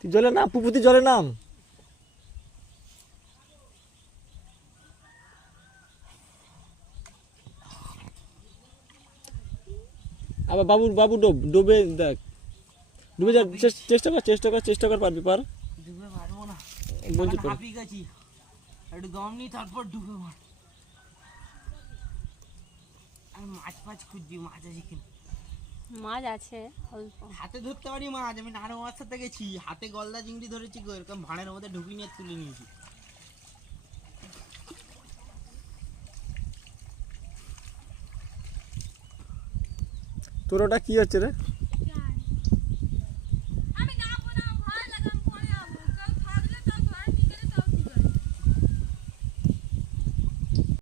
তুই জলে নাম, পুপুতি জলে নাম। আবার বাবু ডুবে দেখ, ডুবে যা, চেষ্টা কর পারবি, পার। ডুবে পারবো না, বলছি হাঁপিয়ে গেছি, একটু দম নিই তারপর ডুবে মার। আমি মাছ খুঁজছি, মাছ আছে কিনা। মাছ আছে অল্প, হাতে ধরতে পারি মাছ, আমি নানা মাছ সাথে গেছি, হাতে গলদা চিংড়ি ধরেছি, এরকম ভাঁড়ের মধ্যে ঢুকিয়ে নিয়ে তুলে নিয়েছি। তোর ওটা কি হচ্ছে রে?